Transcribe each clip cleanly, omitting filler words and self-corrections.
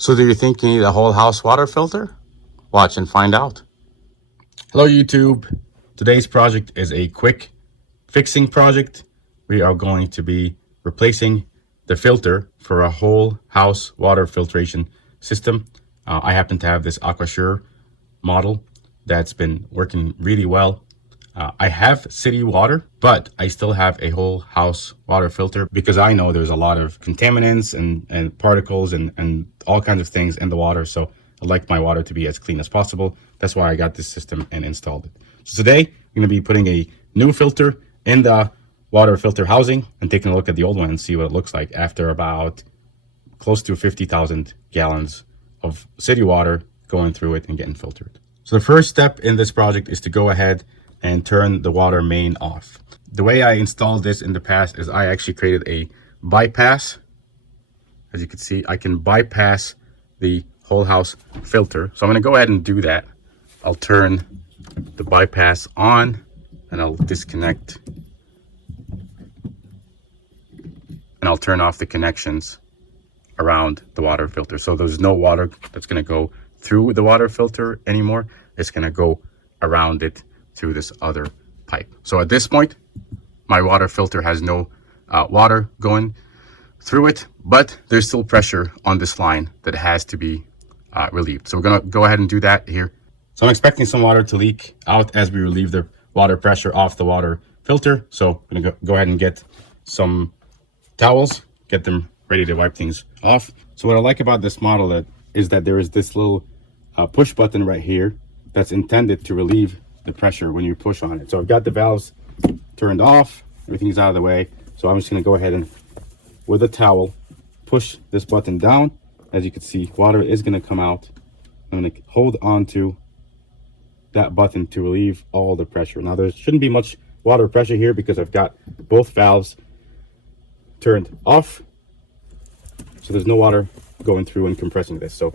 So do you think you need a whole house water filter? Watch and find out. Hello YouTube. Today's project is a quick fixing project. We are going to be replacing the filter for a whole house water filtration system. I happen to have this AquaSure model that's been working really well. I have city water, but I still have a whole house water filter because I know there's a lot of contaminants and particles and all kinds of things in the water. So I like my water to be as clean as possible. That's why I got this system and installed it. So today I'm going to be putting a new filter in the water filter housing and taking a look at the old one and see what it looks like after about close to 50,000 gallons of city water going through it and getting filtered. So the first step in this project is to go ahead and turn the water main off. The way I installed this in the past is I actually created a bypass. As you can see, I can bypass the whole house filter. So I'm going to go ahead and do that. I'll turn the bypass on and I'll disconnect. And I'll turn off the connections around the water filter. So there's no water that's going to go through the water filter anymore. It's going to go around it through this other pipe. So at this point, my water filter has no water going through it, but there's still pressure on this line that has to be relieved. So we're going to go ahead and do that here. So I'm expecting some water to leak out as we relieve the water pressure off the water filter. So I'm going to go ahead and get some towels, get them ready to wipe things off. So what I like about this model is that there is this little push button right here that's intended to relieve the pressure when you push on it. So I've got the valves turned off, everything's out of the way. So I'm just going to go ahead and with a towel push this button down. As you can see, water is going to come out. I'm going to hold on to that button to relieve all the pressure. Now there shouldn't be much water pressure here because I've got both valves turned off, so there's no water going through and compressing this. So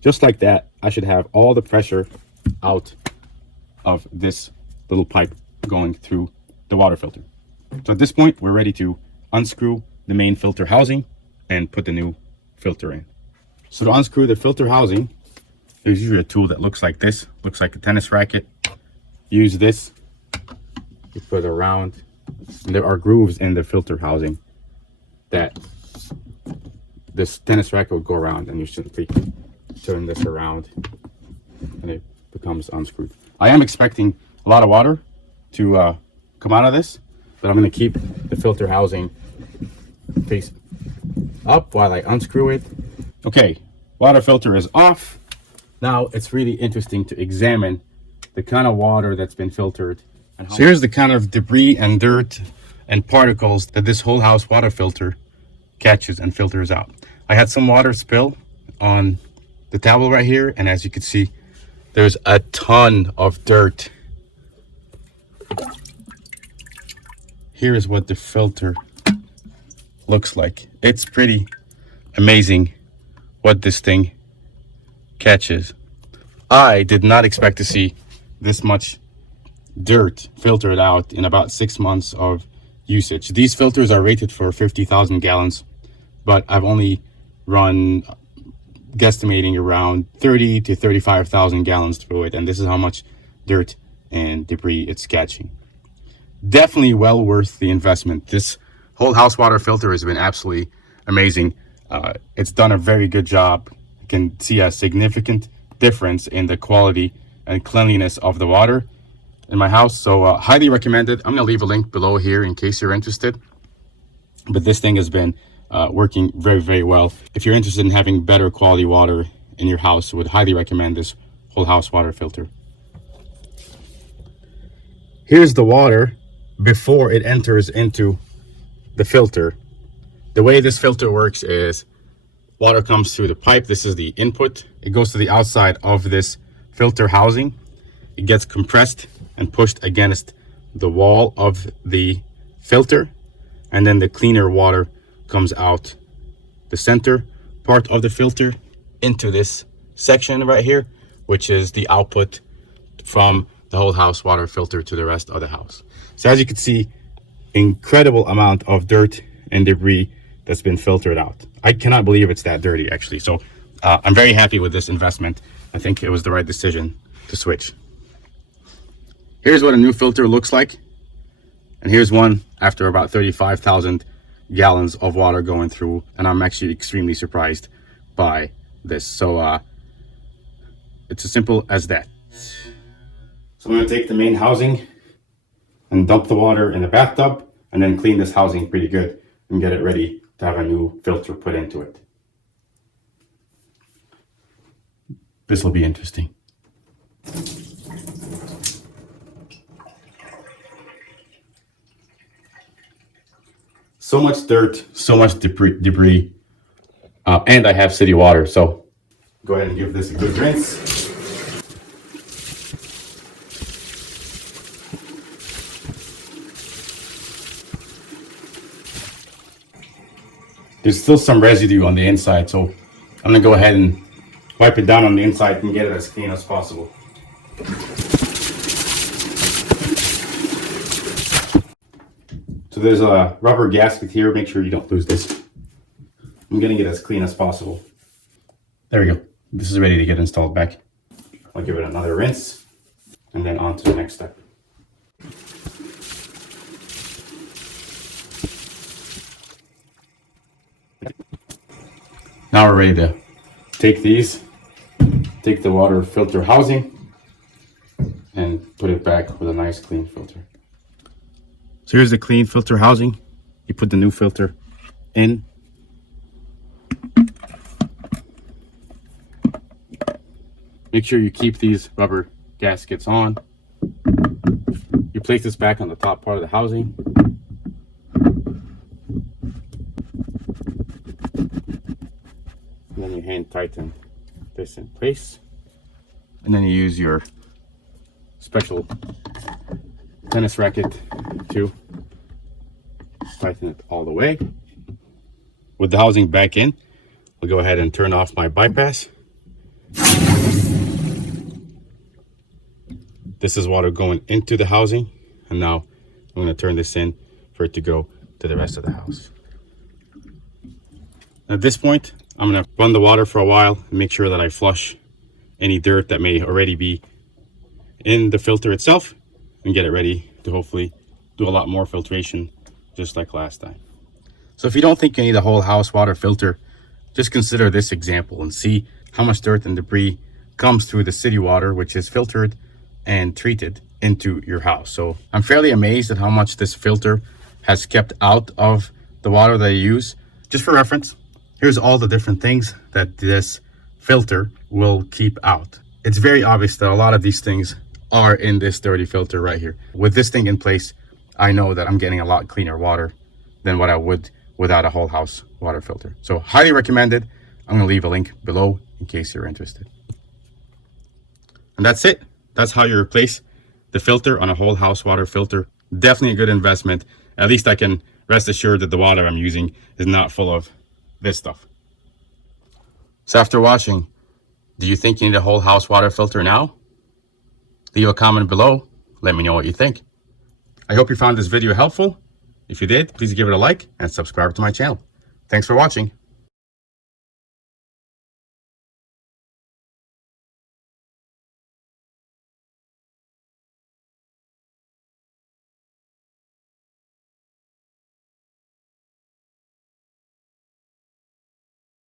just like that, I should have all the pressure out of this little pipe going through the water filter. So at this point, we're ready to unscrew the main filter housing and put the new filter in. So to unscrew the filter housing, there's usually a tool that looks like this, looks like a tennis racket. Use this, you put it around, and there are grooves in the filter housing that this tennis racket would go around, and you simply turn this around and it becomes unscrewed. I am expecting a lot of water to come out of this, but I'm going to keep the filter housing face up while I unscrew it. Okay, water filter is off. Now it's really interesting to examine the kind of water that's been filtered. So here's the kind of debris and dirt and particles that this whole house water filter catches and filters out. I had some water spill on the towel right here, and as you can see, there's a ton of dirt. Here is what the filter looks like. It's pretty amazing what this thing catches. I did not expect to see this much dirt filtered out in about 6 months of usage. These filters are rated for 50,000 gallons, but I've only run guesstimating around 30 to 35,000 gallons through it, and this is how much dirt and debris it's catching. Definitely well worth the investment. This whole house water filter has been absolutely amazing. It's done a very good job. You can see a significant difference in the quality and cleanliness of the water in my house. So highly recommended. I'm going to leave a link below here in case you're interested. But this thing has been working very, very well. If you're interested in having better quality water in your house, I would highly recommend this whole house water filter. Here's the water before it enters into the filter. The way this filter works is water comes through the pipe. This is the input. It goes to the outside of this filter housing. It gets compressed and pushed against the wall of the filter, and then the cleaner water comes out the center part of the filter into this section right here, which is the output from the whole house water filter to the rest of the house. So as you can see, incredible amount of dirt and debris that's been filtered out. I cannot believe it's that dirty, actually. So I'm very happy with this investment. I think it was the right decision to switch. Here's what a new filter looks like. And here's one after about 35,000 gallons of water going through. And I'm actually extremely surprised by this. So it's as simple as that. So I'm going to take the main housing and dump the water in the bathtub and then clean this housing pretty good and get it ready to have a new filter put into it. This will be interesting. So much dirt, so much debris, and I have city water, so go ahead and give this a good rinse. There's still some residue on the inside, so I'm gonna go ahead and wipe it down on the inside and get it as clean as possible. So there's a rubber gasket here. Make sure you don't lose this. I'm getting it as clean as possible. There we go. This is ready to get installed back. I'll give it another rinse and then on to the next step. Now we're ready to take the water filter housing and put it back with a nice clean filter. So here's the clean filter housing. You put the new filter in. Make sure you keep these rubber gaskets on. You place this back on the top part of the housing. And then you hand tighten this in place. And then you use your special tennis racket to tighten it all the way. With the housing back in, I'll go ahead and turn off my bypass. This is water going into the housing, and now I'm going to turn this in for it to go to the rest of the house. At this point, I'm going to run the water for a while and make sure that I flush any dirt that may already be in the filter itself and get it ready to hopefully do a lot more filtration just like last time. So if you don't think you need a whole house water filter, just consider this example and see how much dirt and debris comes through the city water, which is filtered and treated into your house. So I'm fairly amazed at how much this filter has kept out of the water that you use. Just for reference, here's all the different things that this filter will keep out. It's very obvious that a lot of these things are in this dirty filter right here. With this thing in place, I know that I'm getting a lot cleaner water than what I would without a whole house water filter. So highly recommended. I'm gonna leave a link below in case you're interested. And that's it. That's how you replace the filter on a whole house water filter. Definitely a good investment. At least I can rest assured that the water I'm using is not full of this stuff. So after watching, do you think you need a whole house water filter now? Leave a comment below. Let me know what you think. I hope you found this video helpful. If you did, please give it a like and subscribe to my channel. Thanks for watching.